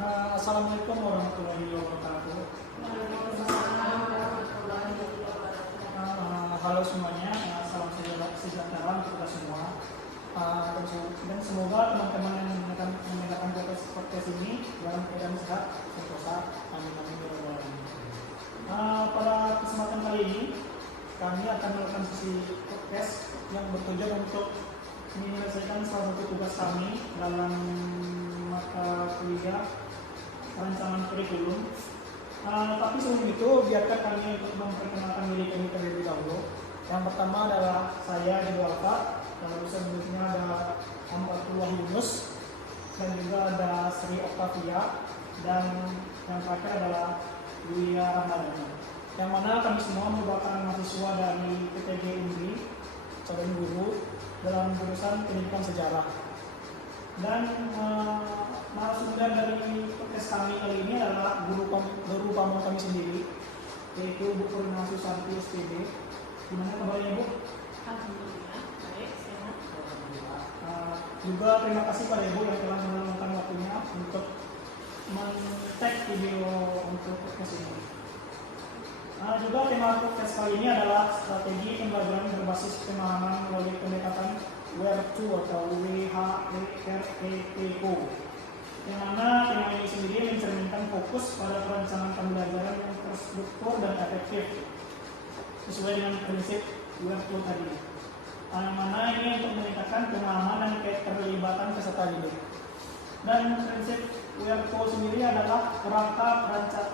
Assalamualaikum warahmatullahi wabarakatuh. Halo semuanya, salam sejahtera untuk kita semua. Dan semoga teman-teman yang mendengarkan podcast ini dalam keadaan sehat, sentosa, amin amin ya rabbal alamin. Pada kesempatan kali ini kami akan melakukan sesi podcast yang bertujuan untuk menyelesaikan salah satu tugas kami dalam mata kuliah rancangan kurikulum. Tapi sebelum itu biarkan kami untuk memperkenalkan diri kami terlebih dahulu. Yang pertama adalah saya Diego Alfa, lalu selanjutnya ada Ambatullah Yunus, dan juga ada Sri Octavia, dan yang terakhir adalah Yulia Ramadhani. Yang mana kami semua merupakan mahasiswa dari PTG Undri, calon guru dalam jurusan pendidikan sejarah. Dan narasumber dari podcast kami kali ini adalah guru paman kami sendiri, yaitu Bu Purna Susanti SPD. Gimana kabarnya Bu? Alhamdulillah, baik, sehat. Juga terima kasih pada Ibu yang telah meluangkan waktunya untuk men-tag video untuk podcast ini. Juga tema podcast kali ini adalah strategi pembelajaran berbasis pemahaman melalui pendekatan WR2 atau WHRETO, yang mana tema ini sendiri mencerminkan fokus pada perencanaan pembelajaran yang terstruktur dan efektif sesuai dengan prinsip WR2 tadi. Yang mana ini untuk meningkatkan pemahaman dan keterlibatan peserta didik. Dan prinsip WR2 sendiri adalah kerangka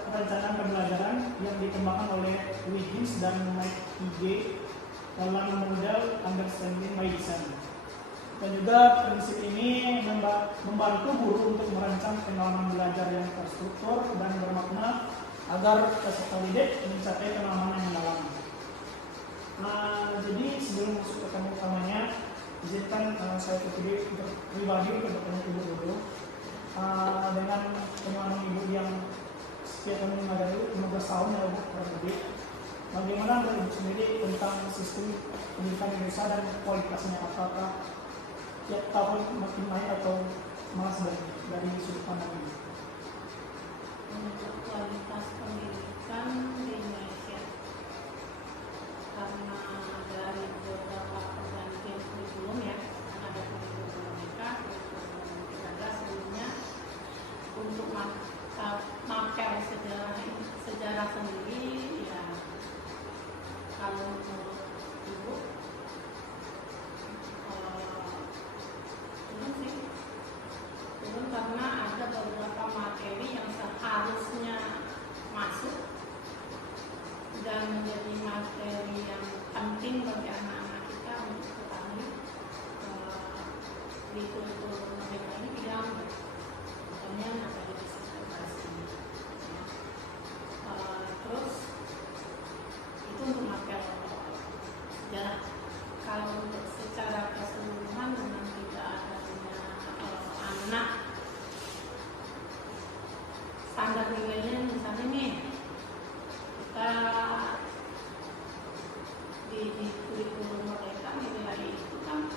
perencanaan pembelajaran yang dikembangkan oleh Wiggins dan McKinney dalam model Understanding by Design. Dan juga prinsip ini membantu guru untuk merancang pengalaman belajar yang terstruktur dan bermakna agar peserta didik mencapai pemahaman yang dalam. Jadi sebelum masuk ke tema utamanya, izinkan saya pribadi untuk bertanya Ibu dulu. Dengan pengalaman Ibu yang sekitar dari 15 tahun ya Bu, kurang lebih. Bagaimana menurut Ibu sendiri tentang sistem pendidikan Indonesia dan kualitasnya, apakah tiap tahun makin naik atau malas dari sudut pandang ini? Untuk kualitas pendidikan di Indonesia, karena dari beberapa pergantian kurikulum ya, ada kurikulum mereka, kurikulum 13 sebelumnya, untuk mapel sejarah sendiri, ya kalau menurut Ibu turun karena ada beberapa materi yang seharusnya masuk dan menjadi materi yang penting bagi anak-anak kita untuk ketahui di kurikulum mereka ini tidak misalnya materi disertasi. Terus itu untuk materi sejarah. Kalau untuk secara keseluruhan dengan tidak adanya anak standar nilainya, misalnya nih kita di kurikulum mereka nilai itu kan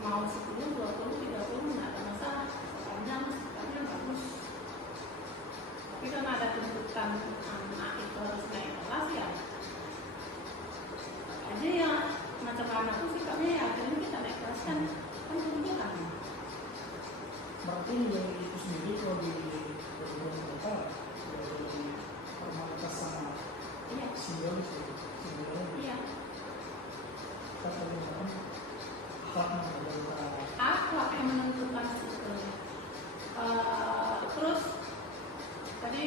mau 10, 20, 30 nggak ada masalah, sepanjang bagus. Tapi kan ada tuntutan anak itu harus naik kelas ya, aja ya macam anak tuh sikapnya ya akhirnya kita naik kelas kan tuntutan. Berarti dari itu sendiri kalau di kurikulum mereka dari formalitas sama simbolis itu sebenarnya. Iya. Kata menggunakan akhlak yang menentukan sebetulnya. Terus tadi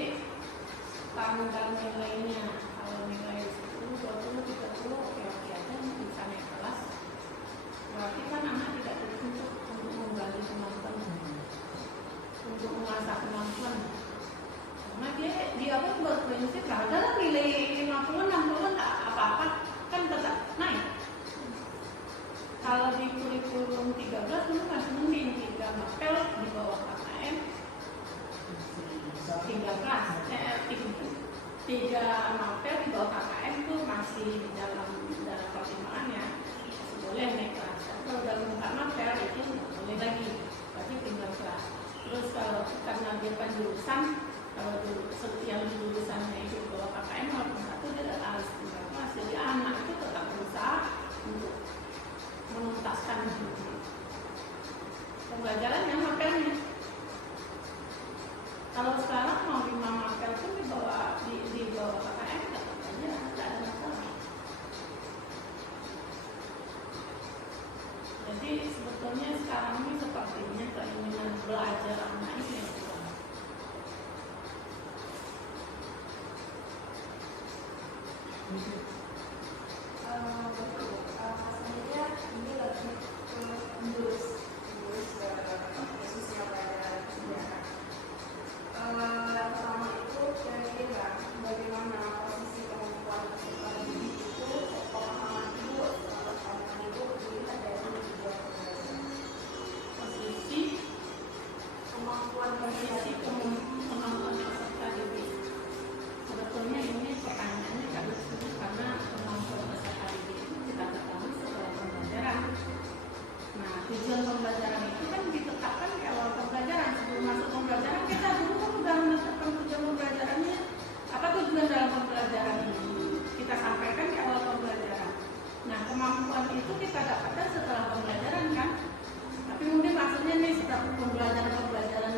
standar nilainya, kalau nilai 10, 20, 30 oke aja bisa naik kelas. Berarti kan anak tidak dituntut untuk menggali kemampuan, untuk mengasah kemampuan. Karena dia pun berprinsip adalah nilai 50, 60 tak apa-apa, kan tetap naik. Kalau di kurikulum 13 itu masih mending 3 mapel di bawah KKM 3 mapel di bawah KKM itu masih dalam pertimbangannya, boleh naik kelas. Kalau udah 4 mapel itu nggak boleh lagi, berarti 13. Terus kalau karena dia kan jurusan, kalau yang di jurusannya itu kalau KKM walaupun satu dia harus tinggal kelas, jadi anak itu tetap berusaha untuk menuntaskan pembelajarannya, mapelnya. Kalau sekarang mau 5 mapel pun di bawah KKM tetap aja tidak ada masalah. Jadi sebetulnya sekarang ini sepertinya keinginan belajar anak ini yang kurang. Sebenarnya ini lebih menjurus ke khususnya pada sejarah. Pertama itu kira-kira bagaimana posisi kemampuan peserta didik itu, pemahaman ibu, pemahaman ibu dilihat dari kedua pembelajaran. Posisi kemampuan peserta didik. Sebetulnya ini pertanyaannya kalau karena kemampuan peserta didik itu kita ketahui setelah pembelajaran. Nah, tujuan pembelajaran itu kan ditetapkan di awal pembelajaran. Sebelum masuk pembelajaran kita dulu kan sudah menetapkan tujuan pembelajarannya. Apa tujuan dalam pembelajaran ini? Kita sampaikan di awal pembelajaran. Nah, kemampuan itu kita dapatkan setelah pembelajaran kan? Tapi mungkin maksudnya nih setelah pembelajaran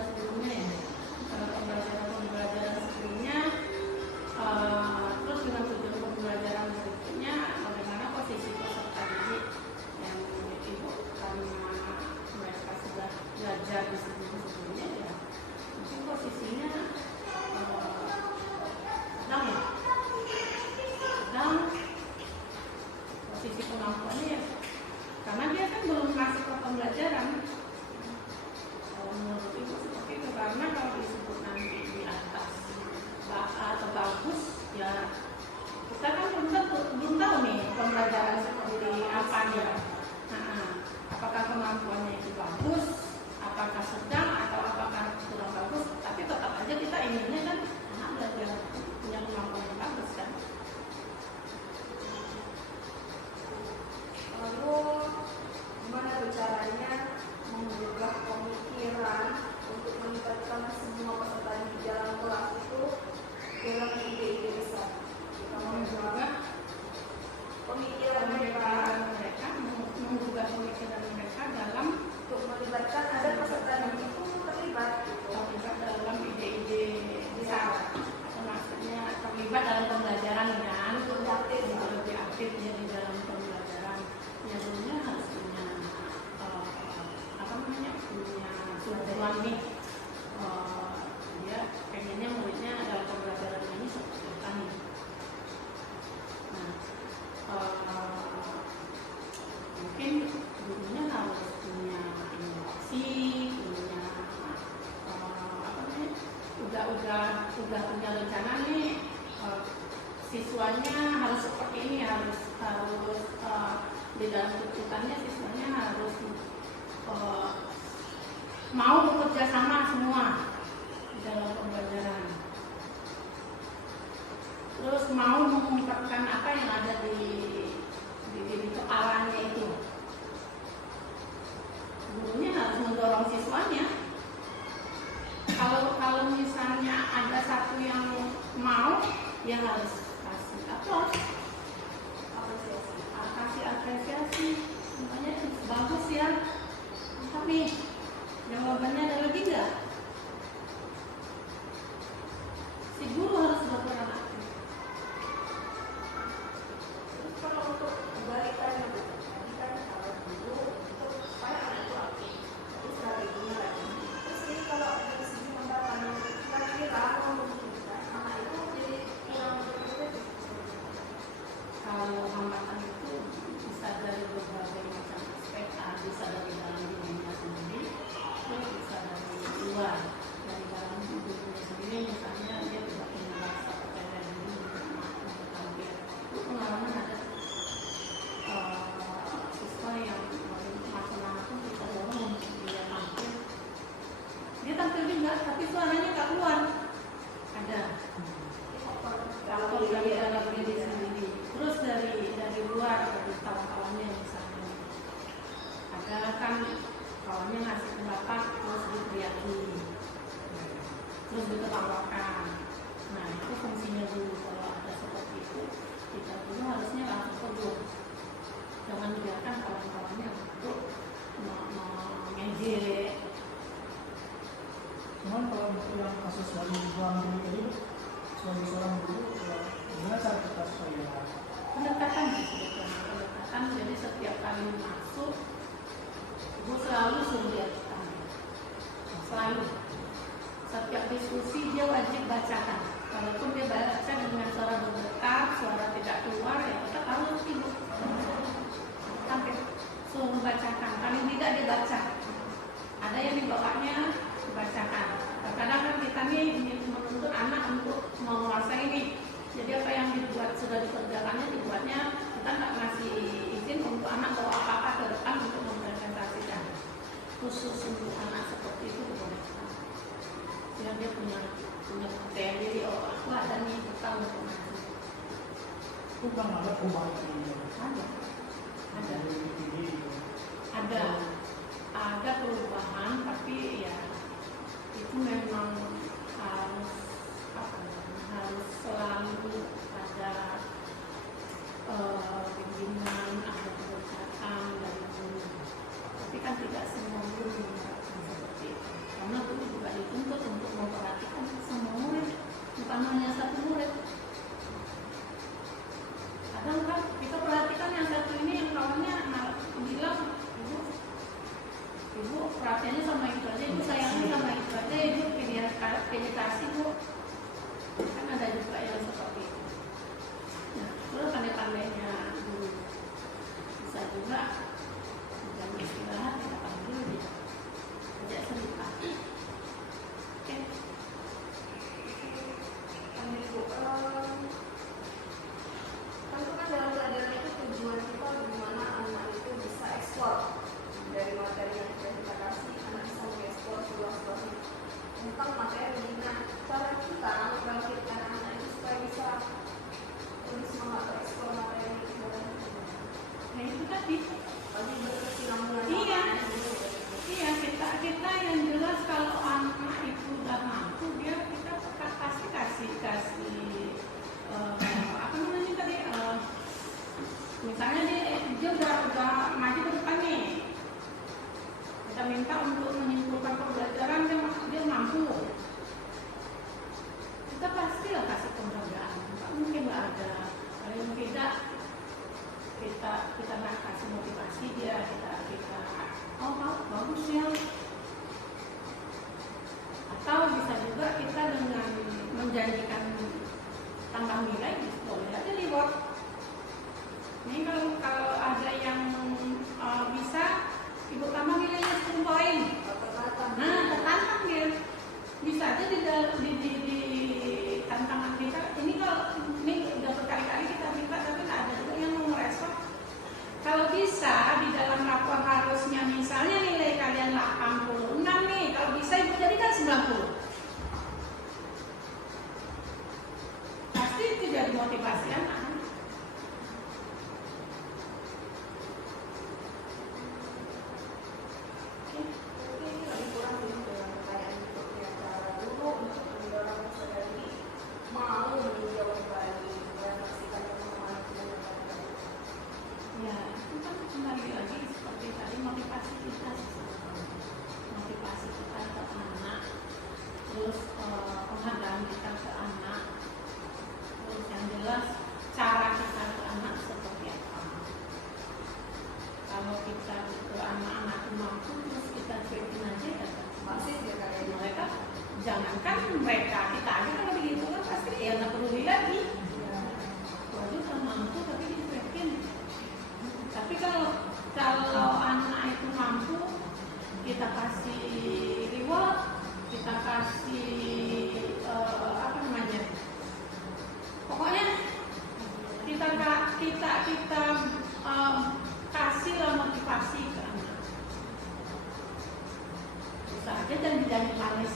sebelumnya ya. Setelah pembelajaran sebelumnya, terus dengan tujuan pembelajaran berikutnya, bagaimana posisi peserta didik yang ibu karena mereka sudah belajar di sebelumnya ya, mungkin posisinya sedang posisi kemampuannya ya, karena dia kan belum masuk ke pembelajaran. Menurut ibu seperti itu, karena kalau disebut nanti di atas atau bagus ya, kita kan belum tahu nih pembelajaran seperti apa ya. Apakah kemampuannya itu bagus, apakah sedang, atau apakah kurang bagus, tapi tetap aja kita inginnya kan anak belajar punya kemampuan yang bagus kan. Lalu gimana caranya mengubah pemikiran untuk melibatkan semua peserta di dalam kelas itu dalam ide-ide besar? Kita mengubah pemikiran mereka dalam untuk melibatkan ada peserta didik itu terlibat dalam ide-ide besar. Atau maksudnya terlibat dalam pembelajaran kan, lebih aktif ya di dalam pembelajaran. Ya sebenarnya harus punya punya tujuan nih. Dia pengennya muridnya dalam pembelajaran ini seperti apa nih. Mungkin gurunya harus punya inovasi, punya udah punya rencana nih, siswanya harus seperti ini, harus di dalam tuntutannya siswanya harus mau bekerja sama semua di dalam pembelajaran, terus mau mengungkapkan apa yang ada di kepalanya itu. Gurunya harus mendorong siswanya. Kalau misalnya ada satu yang mau, ya harus kasih aplaus, kasih apresiasi, makanya bagus ya. Tapi jawabannya ada lagi nggak? Si guru harus berperan aktif. Terus kalau untuk kebalikannya, tadi kan kalau guru untuk supaya anak itu aktif, tapi strateginya lagi. Terus ini kalau dari segi hambatan, kira-kira memungkinkan anak itu jadi kurang berkompetisi. Kalau hambatan itu bisa dari berbagai macam aspek, bisa dari dalam dirinya sendiri, terus bisa dari luar, dari dalam dirinya sendiri. Misalnya dia tidak punya rasa percaya diri untuk tampil. Itu pengalaman ada siswa yang macam-macam kita dorong untuk dia tampil. Dia tampil juga, tapi suaranya tak keluar. Ada. Kalau dari dalam diri sendiri, terus dari luar, dari kawan-kawannya misalnya, ada kan kawannya ngasih pendapat terus diteriaki. sebagai seorang guru tadi, sebagai seorang guru, gimana cara kita supaya pendekatan pendekatan, jadi setiap kali masuk ibu selalu suruh dia selalu setiap diskusi dia wajib bacakan, walaupun dia baca dengan suara bergetar, suara tidak keluar, ya kita harus ibu sampai suruh bacakan, paling tidak dia baca, ada yang dibawanya dibacakan. Kadang kan kita nih menuntut anak untuk menguasai ini. Jadi apa yang dibuat sudah dikerjakannya dibuatnya, kita nggak ngasih izin untuk anak bawa apa-apa ke depan untuk mempresentasikan. Khusus untuk anak seperti itu dibolehkan. Ya, dia punya kepercayaan diri, oh aku ada nih bekal untuk nanti. itu kan ada perubahan ini? Ada perubahan, tapi ya itu memang harus harus selalu ada bimbingan, ada pendekatan dari guru. Tapi kan tidak semua guru menerapkan seperti itu, karena guru juga dituntut untuk memperhatikan semua murid, bukan hanya satu murid. Kadang kan kita perhatikan yang satu ini yang kawannya bilang, ibu perhatiannya sama itu aja, ibu sayangnya sama itu aja, ibu meditasi bu. Kan ada juga yang seperti itu. Nah, terus pandai-pandainya guru bisa juga jam istirahat kita panggil dia, ajak cerita. Oke. Ibu, tentu kan dalam pelajaran itu tujuan kita bagaimana anak itu bisa eksplor dari materi yang kita kasih, anak bisa mengeksplor seluas-luasnya tentang materi. Nah, cara kita membangkitkan anak itu supaya bisa lebih semangat bereksplor materi itu. Nah itu tadi. Pasti berkesinambungan. Iya, kita yang jelas kalau anak itu udah mampu, kita pasti kasih apa namanya tadi, misalnya dia udah maju ke depan nih, kita minta untuk menyimpulkan pembelajaran, dia mampu, kita pastilah kasih penghargaan. Nggak mungkin nggak ada. Kalau tidak, kita nggak kasih motivasi dia, kita bagus ya. Atau bisa juga kita dengan menjanjikan tambah nilai, boleh aja reward. Ini kalau ada yang bisa ibu tambah nilainya 10 poin, nah tertantang dia, bisa aja di tantangan kita. Ini kalau ini udah berkali-kali kita minta tapi nggak ada juga yang mau merespon. Kalau bisa di dalam rapor harusnya misalnya nilai kalian 86 nih, kalau bisa ibu jadikan 90. Pasti itu jadi motivasi anak. Terus penghargaan kita ke anak, terus yang jelas cara kita ke anak seperti apa. Kalau kita ke anak-anak mampu terus kita cuekin aja ya masih ya kayak mereka, jangankan mereka, kita aja kalau begitu kan pasti ya nggak peduli lagi. Waduh kan mampu tapi dicuekin. Tapi kalau anak itu mampu, kita kasih reward, kita kasih apa namanya, pokoknya kita kasihlah motivasi ke anak. Bisa aja janji-janji manis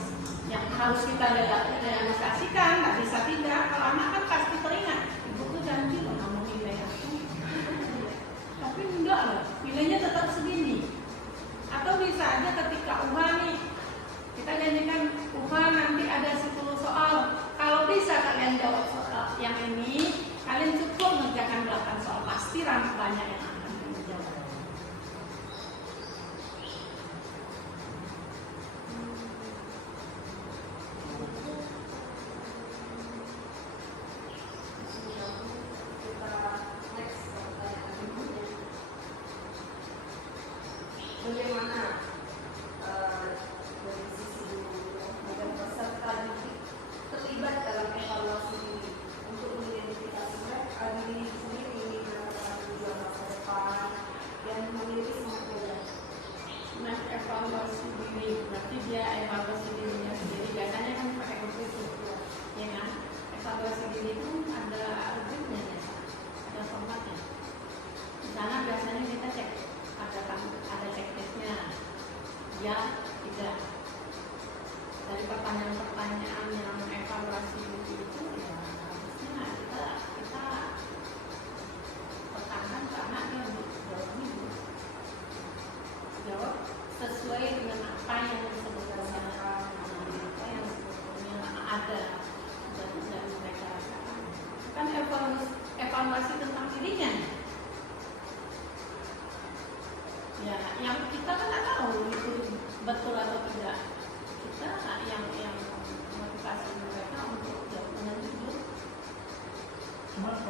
yang harus kita realisasikan, nggak bisa tidak. Kalau anak kan pasti teringat, ibu tuh janji loh kamu nilai aku, tapi enggak loh, nilainya tetap segini. Atau bisa aja ketika UHA nih, kita janjikan UHA nanti ada 10 soal. Kalau bisa kalian jawab soal yang ini, kalian cukup mengerjakan 8 soal. Pasti banyak yang akan menjawab.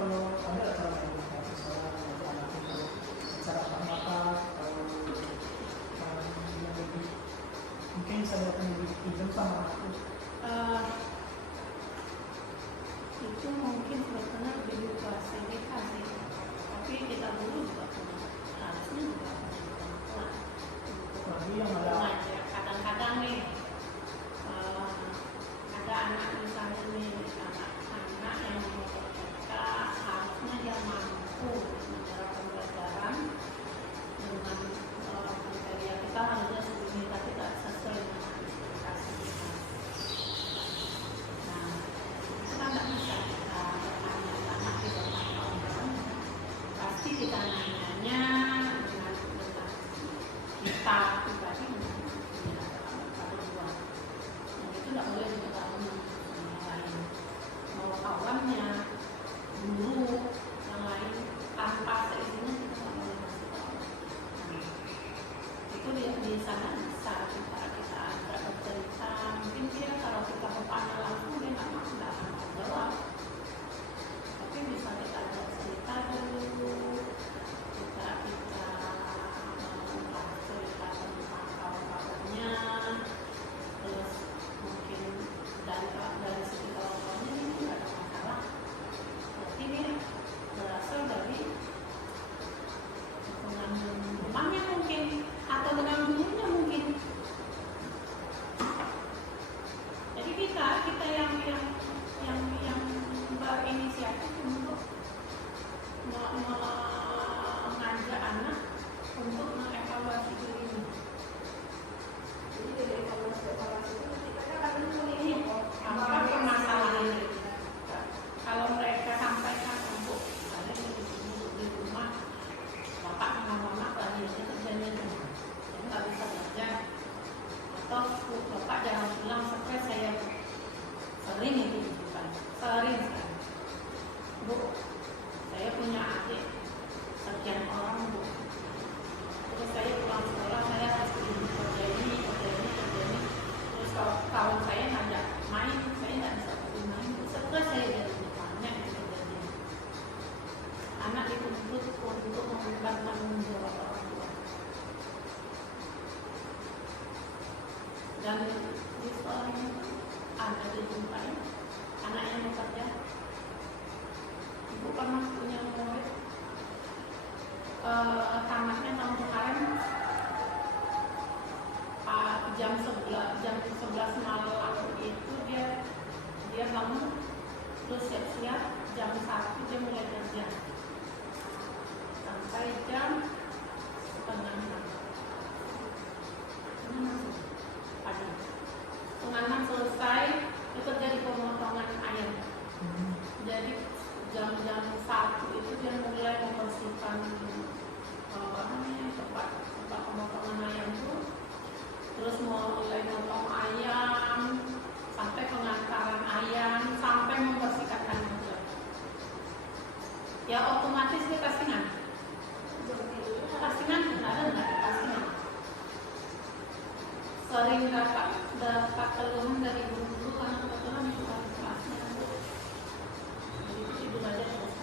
kalau ada acara komunikasi sekarang ada anak itu secara mata kalau yang lebih mungkin saya akan lebih pinjam sama aku. Itu mungkin sebetulnya lebih ke CDK sih, tapi kita dulu juga punya, harusnya juga punya kemampuan Lagi yang ada mengajar. Kadang-kadang nih ada anak misalnya nih anak yang mereka harusnya dia mampu menyerap pembelajaran dengan kriteria kita harusnya segini tapi tidak sesuai dengan ekspektasi kita. Nah, itu kan tidak bisa kita bertanya anak di bawah tahun, pasti kita nanyanya dengan kita pribadi tidak boleh diketahui yang lain, mau kawannya, guru yang lain, tanpa seizinnya kita tidak boleh kasih tahu. Itu di sana bisa kita agak bercerita, mungkin dia kalau kita bertanya langsung dia nggak akan jawab, tapi bisa kita ajak cerita dulu, kita cerita tentang kawan-kawannya, terus mungkin dari segi kawan-kawannya ini tidak ada masalah. Berarti ini berasal dari dengan rumahnya mungkin atau dengan gurunya mungkin. Jadi kita yang berinisiatif untuk mengajak anak untuk mengevaluasi dirinya. Jadi dari evaluasi itu kita akan Ini apa permasalahan ini? Kalau mereka sampaikan untuk ada di rumah, bapak sama mama lagi kerjanya jadi nggak bisa belajar, atau bapak jangan bilang sampai saya sering itu bukan sering sekali. Bu, saya punya adik sekian orang bu, terus saya pulang sekolah saya harus kerja ini. Terus kalau saya ngajak main, saya nggak bisa pergi main. Setelah saya jadi depannya itu terjadi. Anak dituntut untuk mengemban tanggung jawab orang tua. Dan di sekolah ini ada dijumpai anak yang bekerja. Ibu pernah punya murid tamatnya tahun kemarin jam 11 malam itu dia bangun terus siap-siap jam 1 dia mulai kerja sampai jam setengah 6 pagi. Setengah 6 selesai itu kerja di pemotongan ayam. Jadi jam-jam 1 itu dia mulai membersihkan tempat pemotongan ayam itu, terus mulai motong ayam sampai pengantaran ayam sampai membersihkan kandang. Ya otomatis dia pastikan ada nggak pastikan. Sering dapat keluhan dari guru karena kebetulan itu kelasnya jadi tidur aja terus.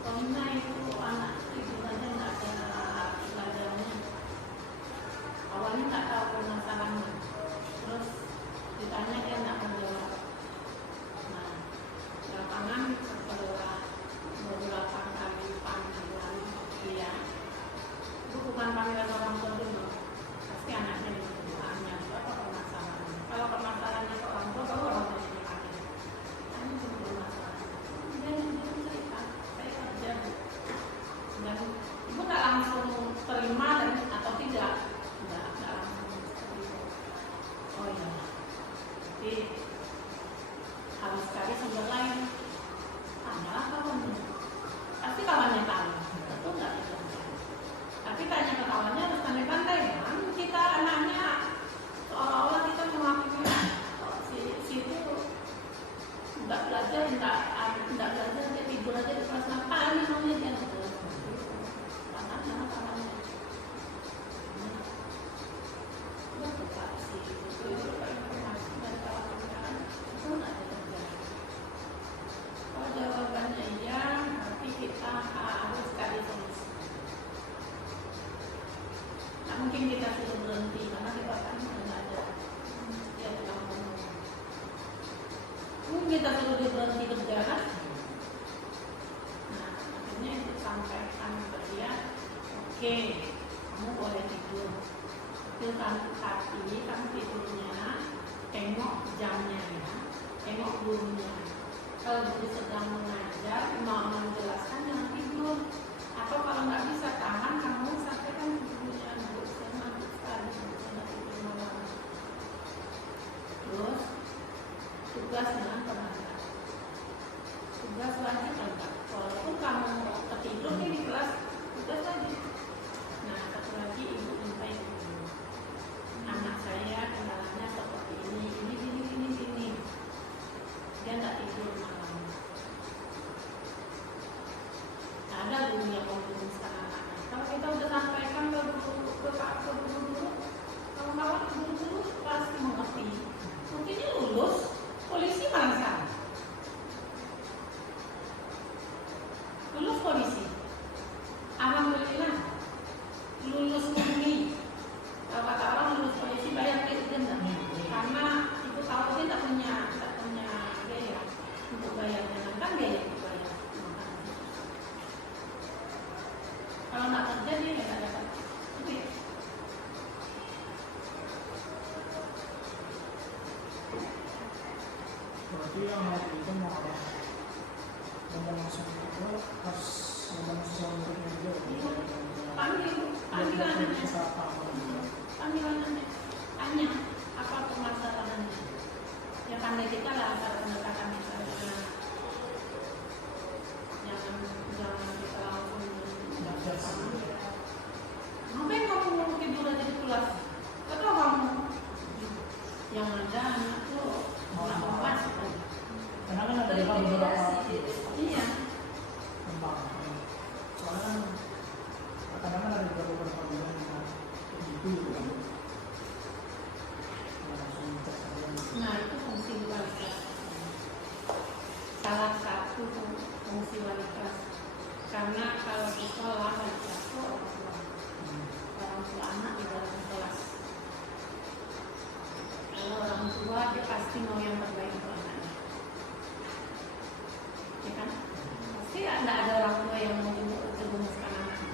Karena itu anak tidur aja nggak ada belajarnya. Awalnya nggak tahu permasalahannya, terus ditanya dia nggak menjawab. Nah, belakangan setelah beberapa kali panggilan dia, itu bukan panggilan orang tua dulu, pasti anaknya ditanya apa permasalahannya. Kalau permasalahannya ke orang tua, baru orang tua dipanggil. Ini cuma masalah. Dia cerita, saya kerja dan ibu nggak langsung terima dan atau tidak langsung kita suruh dia berhenti kerja kan. Nah, akhirnya itu sampaikan ke dia, oke, kamu boleh tidur. Tapi kamu tidurnya tengok jamnya ya, tengok gurunya. Kalau guru sedang mengajar, mau menjelaskan jangan tidur. Atau kalau nggak bisa tahan, kamu sampaikan ke gurunya, Bu, saya ngantuk sekali, saya nggak tidur malam. Terus tugas dengan tenaga. Tugas wajib enggak? Walaupun kamu ketidur nih di kelas, tugas wajib. Nah, satu lagi ibu minta itu. Anak saya kendalanya seperti ini. Dia nggak tidur malam. Ada guru yang merumuskan anaknya. Kalau kita udah sampaikan ke guru, kawan-kawan guru pasti mengerti. Mungkinnya lulus, polisi malah salah. Lulus polisi. Alhamdulillah. Lulus murni. Kalau kata orang lulus polisi bayar denda. Karena itu tahu dia tak punya biaya untuk bayar denda, kan biaya untuk bayar. Kalau nggak kerja dia nggak dapat. Oke. Berarti yang mau itu mau ada langsung itu harus langsung berikutnya juga. Panggilannya tanya apa permasalahannya. Ya pandai kita lah cara pendekatan misalnya. Jangan kita langsung ngapain kamu tidur aja di kelas? Atau kamu yang ada anak tuh nggak lepas. Karena kan ada beberapa Iya. soalnya kadang-kadang ada beberapa bulan yang itu kan. Nah, itu fungsi wali kelas. Salah satu fungsi wali kelas. Karena kalau di sekolah wali kelas itu orang tua anak di dalam kelas. Kalau orang tua dia pasti mau yang terbaik untuk anaknya. Ya kan? Pasti tidak ada orang tua yang mau menjerumuskan anaknya.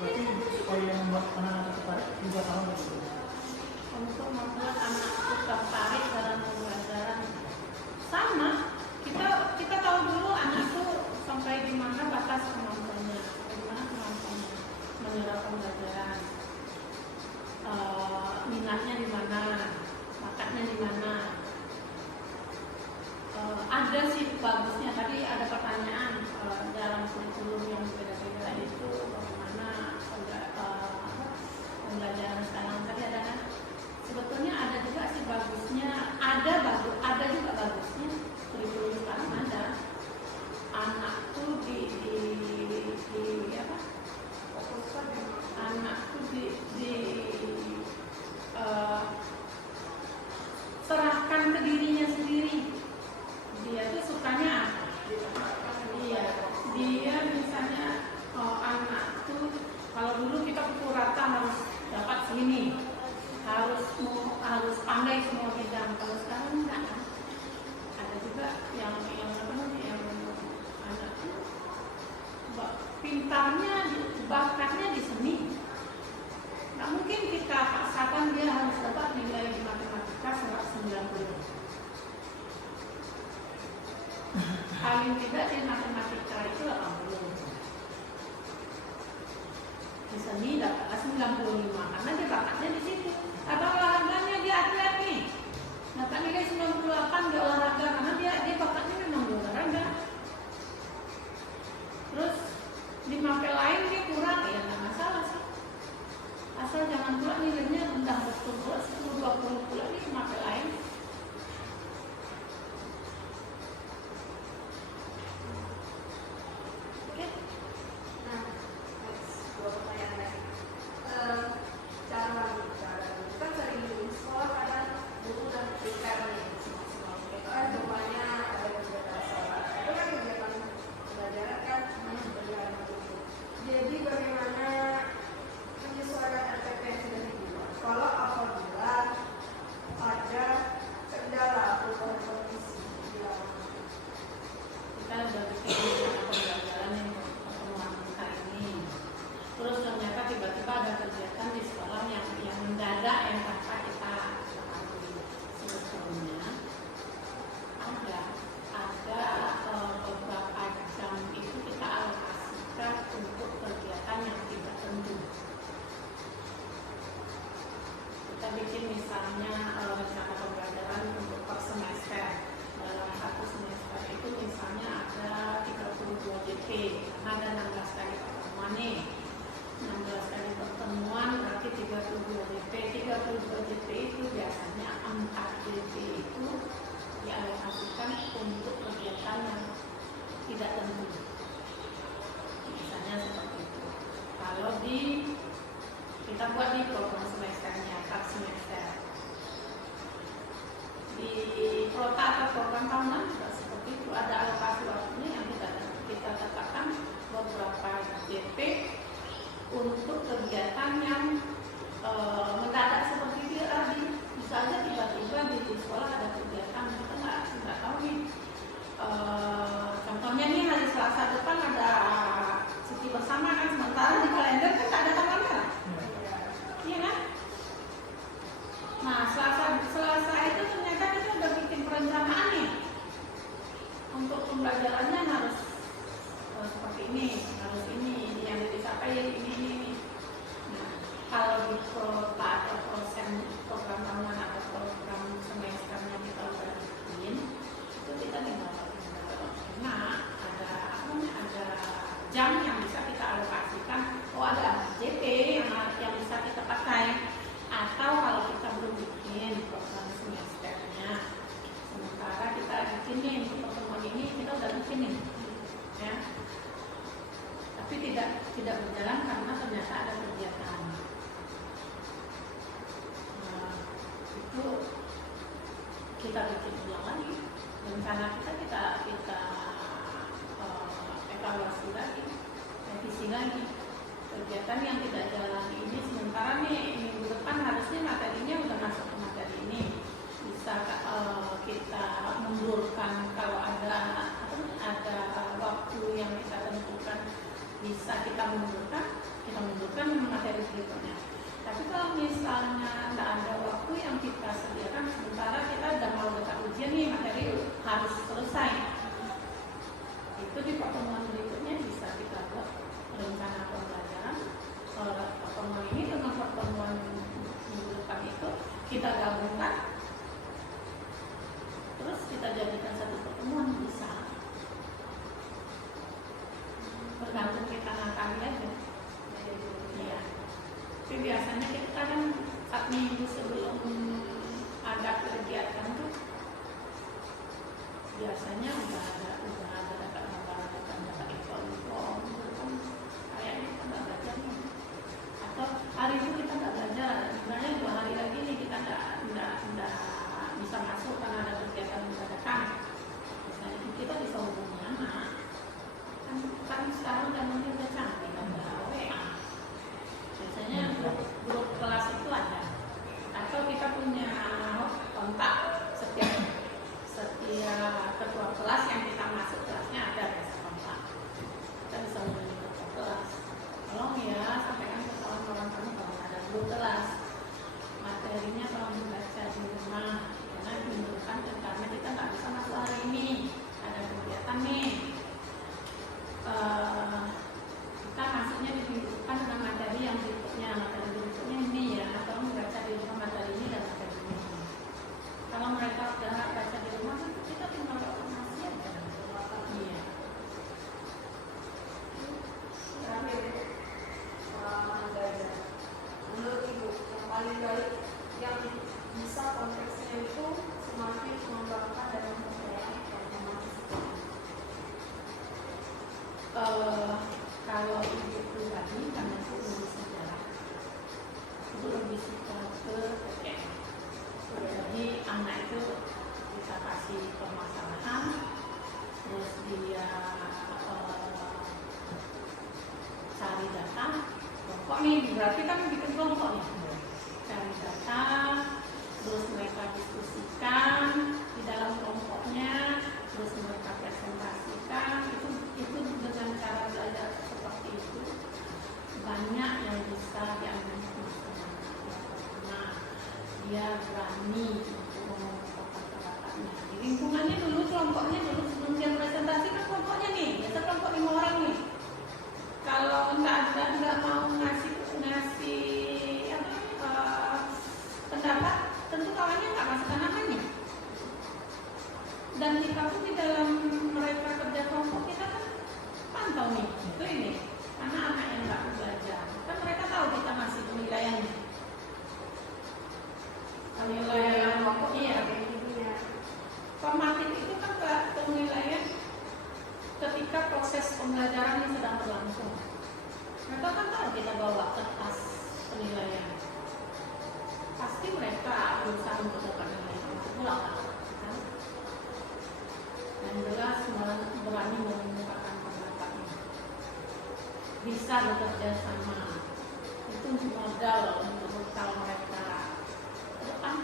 Berarti supaya membuat anak-anak tertarik juga sama gitu. Untuk membuat anak tertarik dalam pembelajaran sama, kita tahu dulu anak itu sampai di mana batas kemampuannya, bagaimana kemampuannya menyerap pembelajaran, minatnya di mana, bakatnya di mana. Ada sih bagusnya, tadi ada pertanyaan dalam kurikulum yang berbeda-beda itu bagaimana pembelajaran sekarang tadi ada kan? Sebetulnya ada juga sih bagusnya, ada juga bagusnya kurikulum sekarang ada. Anak tuh serahkan ke dirinya sendiri. Dia tuh sukanya apa? Dia misalnya anak tuh kalau dulu kita pukul rata harus dapat segini, harus pandai semua bidang. Kalau sekarang enggak. Ada juga yang anak tuh pintarnya, bakatnya di seni. Nggak mungkin kita paksakan dia harus dapat nilai di matematika rendah betul pula 10-20 pula ini kenapa lain. Oke. Nah, next, dua pertanyaan lagi. Cara kan sering di sekolah kadang butuh dan prepare nih maksimal. Itu kan semuanya ada kegiatan sekolah. Itu kan kegiatan pembelajaran kan semuanya berjalan begitu. Jadi bagaimana menyesuaikan RPP yang sudah dibuat? Kalau apabila ada kendala atau kondisi di lapangan. Kita udah bikin rencana pembelajaran yang pertemuan hari ini. Terus ternyata tiba-tiba ada kegiatan di sekolah yang mendadak yang tanpa kita ketahui sebetulnya. Ada beberapa jam itu kita alokasikan untuk kegiatan yang tidak tentu. Kita bikin misalnya rencana pembelajaran untuk per semester. Dalam satu semester itu misalnya ada 32 JP, ada 16 kali pertemuan nih. 16 kali pertemuan berarti 32 JP. 32 JP itu biasanya 4 JP itu dialokasikan untuk kegiatan yang tidak tentu. Misalnya seperti itu. Kalau kita buat di program semesternya, per semester. Di prota atau program tahunan juga seperti itu, ada alokasi waktunya yang kita tetapkan beberapa JP untuk kegiatan yang mendadak seperti itu tadi. Bisa aja tiba-tiba di sekolah ada kegiatan kita nggak tahu nih. Contohnya nih hari Selasa depan ada cuti bersama kan, sementara di kalender kan tak ada tanggal merah. Iya kan? Nah, Selasa itu ternyata kita udah bikin perencanaan nih untuk pembelajarannya harus seperti ini, harus ini yang dicapai ini. Nah, kalau di prota atau program tahunan atau program semesternya kita udah bikin, itu kita tinggal nah ada jam yang bisa kita alokasikan. Oh, ada JP yang bisa kita pakai. Atau kalau kita belum bikin program semesternya, sementara kita bikin nih untuk pertemuan ini kita udah bikin nih, ya. Tapi tidak berjalan karena ternyata ada kegiatan. Nah, itu kita bikin ulang lagi. Rencana kita evaluasi lagi, revisi lagi. Kegiatan yang tidak jalan ini sementara nih minggu depan harusnya materinya udah masuk ke materi ini. Bisa kita mundurkan kalau ada waktu yang kita tentukan, bisa kita mundurkan materi berikutnya. Tapi kalau misalnya nggak ada waktu yang kita sediakan, sementara kita udah mau dekat ujian nih, materi harus selesai. Itu di pertemuan berikutnya bisa kita buat rencana pembelajaran. Pertemuan ini dengan pertemuan minggu depan itu kita gabungkan, terus kita jadikan satu pertemuan bisa. Tergantung kita ngakali aja. Iya. Tapi biasanya kita kan saat minggu sebelum ada kegiatan tuh biasanya udah ada dapat info kayaknya kita nggak belajar nih, atau hari itu kita nggak belajar, sebenarnya 2 hari lagi nih kita nggak bisa masuk karena ada kegiatan dadakan. Misalnya kita bisa hubungi anak kan sekarang zamannya udah canggih, ada WA. Biasanya grup kelas itu ada, atau kita punya kontak setiap ketua kelas yang kita masuk kelasnya ada kontak. Kita bisa hubungi ketua kelas, tolong ya sampaikan ke kawan-kawan kamu kalau ada grup kelas, materinya tolong dibaca di rumah karena dibutuhkan, karena kita nggak bisa masuk hari ini, ada kegiatan nih. Kita masuknya dibutuhkan dengan materi yang berikutnya, ini ya, tolong membaca di rumah materi ini dan materi ini. Kalau mereka udah baca di rumah, kita tinggal informasi aja. Iya. Terakhir, menurut Ibu yang paling baik berarti kan bikin kelompok nih. Cari data, terus mereka diskusikan di dalam kelompoknya, terus mereka presentasikan. Itu dengan cara belajar seperti itu banyak yang bisa diambil teman-teman. Nah, dia berani untuk mengungkapkan kata-katanya. Di lingkungannya dulu, kelompoknya dulu sebelum dia presentasi kan kelompoknya nih, biasa kelompok 5 orang nih. Kalau nggak mau ngasih pendapat, tentu kawannya nggak masukkan namanya. Dan kita pun di dalam mereka kerja kelompok kita kan pantau nih, itu ini anak-anak yang nggak belajar, kan mereka tahu kita masih penilaiannya. Penilaian kelompok iya. Formatif itu kan penilaian ketika proses pembelajaran ini sedang berlangsung. Mereka kan tahu kita bawa kertas penilaian. Pasti mereka berusaha untuk dapat nilai pulang kan? Dan jelas berani mengungkapkan pendapatnya. Bisa bekerja sama. Itu modal untuk bekal mereka ke depan,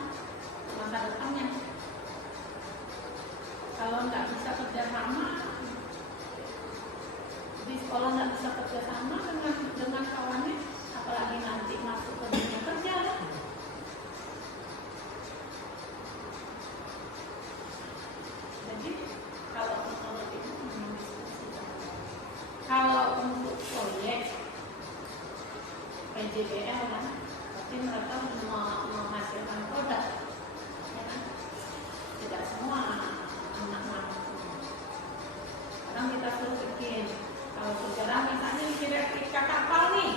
masa depannya. Kalau nggak bisa kerja sama di sekolah, nggak bisa kerja sama dengan kawannya, apalagi nanti masuk ke dunia kerja. Jadi kalau menurut itu mendiskusikan. Kalau untuk proyek PJBL kan, tapi mereka menghasilkan produk, ya kan? Tidak semua anak mampu. Kadang kita suruh bikin, kalau sejarah misalnya bikin replika kapal nih,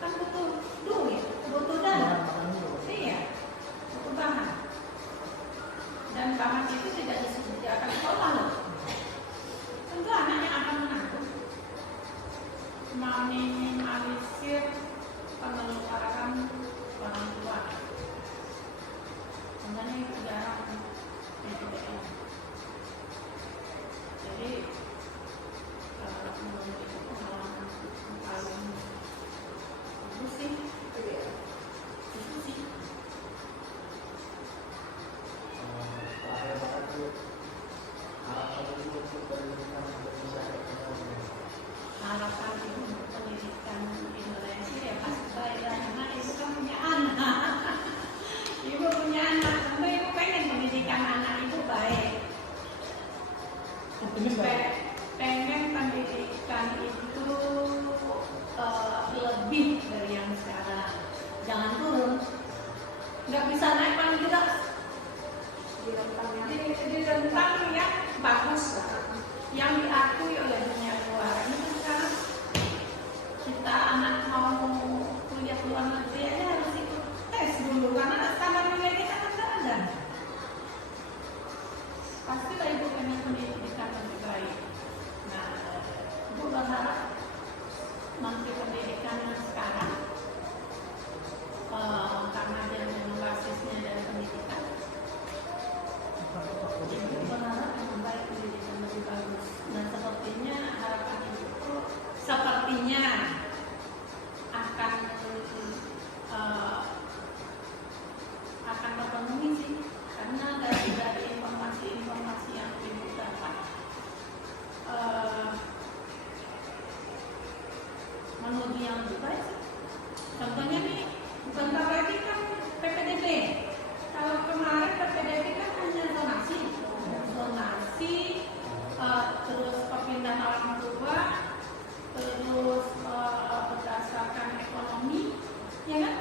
kan butuh duit, butuh dana. Iya, butuh bahan. Dan bahan itu tidak disediakan sekolah loh. Tentu anak yang akan menanggung. Meminimalisir pengeluaran orang tua. Makanya itu jarang PJBL. Jadi menurut itu pengalaman paling bagus sih. Itu sih. Harapan ibu untuk pendidikan Indonesia ya pasti baik lah, karena ibu kan punya anak. Ibu punya anak, tentu ibu pengen pendidikan anak ibu baik. Pengen pendidikan itu lebih dari yang sekarang. Jangan turun. Nggak bisa naik paling tidak di rentang yang bagus, yang diakui oleh dunia luar. Ini kan sekarang kita anak mau kuliah luar negeri aja harus ikut tes dulu karena standar nilai kita kan nggak ada. Pastilah ibu pengen pendidikan lebih baik. Nah, ibu berharap nanti pendidikan yang sekarang karena dia memang basisnya dari pendidikan, ibu berharap yang baik pendidikan lebih bagus. Dan sepertinya harapan ibu sepertinya akan terpenuhi sih, karena dari informasi yang ibu dapat menuju yang lebih baik. Contohnya nih, bukan lagi kan PPDB. Kalau kemarin PPDB kan hanya zonasi, terus perpindahan orang tua, terus berdasarkan ekonomi, ya kan?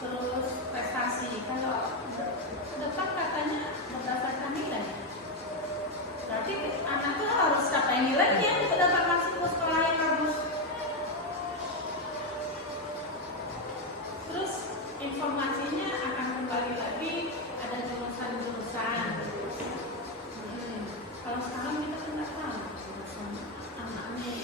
Terus prestasi. Kalau ke depan katanya berdasarkan nilai. Berarti anak tuh harus capai nilainya untuk dapat masuk ke sekolah yang bagus. Terus informasinya akan kembali lagi ada jurusan-jurusan. Kalau sekarang kita kan nggak tahu jurusan anaknya.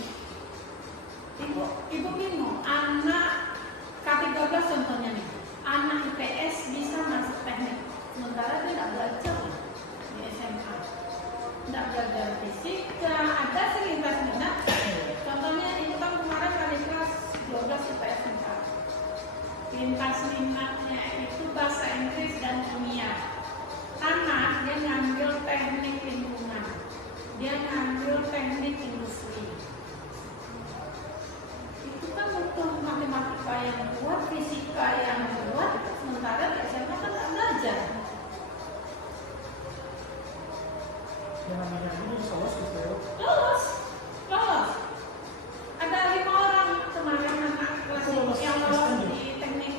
Ibu bingung, anak K13 contohnya nih, anak IPS bisa masuk teknik, sementara dia tidak belajar di SMA, tidak belajar fisika, ada selintas minat. Contohnya itu kan kemarin kali yang namanya ini bisa lolos gitu ya. Lolos, lolos. Ada 5 orang kemarin anak kelas Itu lolos yang lolos SN di teknik.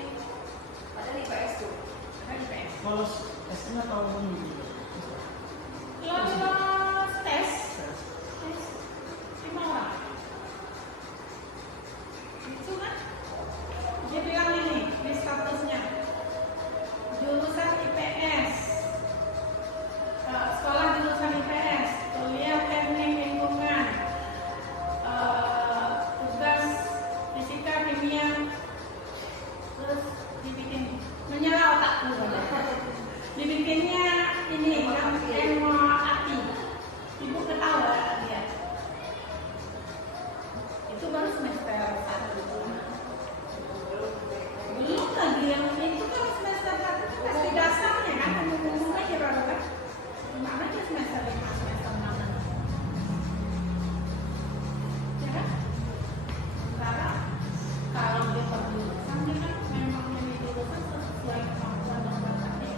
Ada di PS tuh. Ada di PS. Lolos SN atau ini gitu. Lolos tes. Tes. 5 orang. Itu kan? Dia bilang ini di statusnya jurusan IPS. Sekolah jurusan IPS, kuliah teknik lingkungan, tugas fisika, kimia, terus dibikin menyala otakku, dibikinnya ini kan hati, ibu ketawa dia, itu baru semester 1, belum lagi yang itu kan semester 1 itu pasti dasarnya kan, umum aja baru kan. Gimana aja semester 5, semester 6 ya kan? Sementara kalau dia perjurusan dia kan memang memilih jurusan sesuai kemampuan dan bakatnya.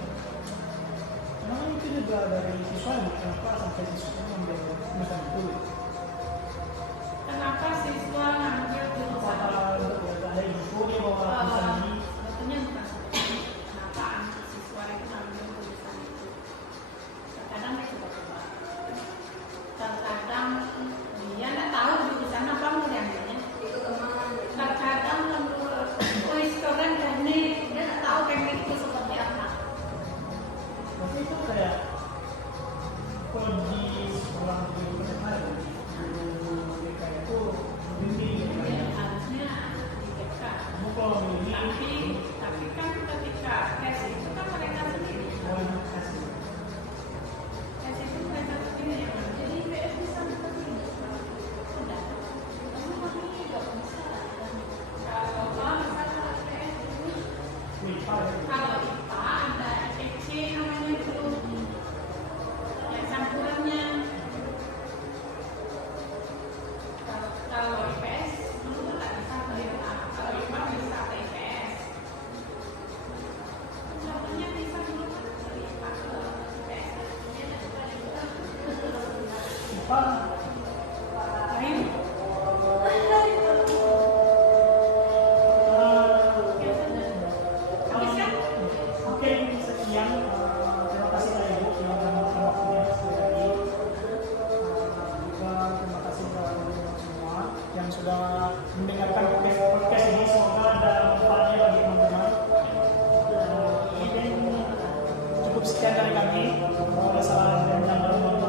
Memang itu juga dari siswa ya, kenapa sampai siswa mengambil macam itu? Kenapa siswa ngambil jurusan Apakah ada info dia bahwa jurusan ini sebetulnya bukan seperti itu. Kenapa anak siswa itu ngambil jurusan itu? Terkadang dia coba-coba. Terkadang dia nggak tahu jurusan apa mau diambilnya. Itu teman. Terkadang menurut historian teknik dia nggak tahu teknik itu seperti apa. berarti itu kayak kalau di sekolah di kemarin guru BK itu bimbing gitu Ya, ya. harusnya di TK. Kamu kalau bimbing Tapi kan ketika tes itu kan mereka sendiri. mau yang kasih. Tes itu mereka sendiri yang mana. Jadi IPS bisa seperti ini. Udah. Kamu kami nggak bisa. Kalau misalnya IPS itu Wipa ya. kalau IPA ada EC namanya itu yang campurannya. Kalau IPS dulu nggak bisa ke IPA. Kalau IPA bisa ke IPS. Contohnya bisa dulu kan dari IPA ke IPS. Wipa Lain. Habis kan? Oke, sekian. Terima kasih Pak Ibu yang telah waktunya sekali lagi. Juga terima kasih kepada teman-teman semua yang sudah mendengarkan podcast ini. Semoga ada manfaatnya bagi teman-teman. Mungkin cukup sekian dari kami. Kalau ada salah dan jangan lupa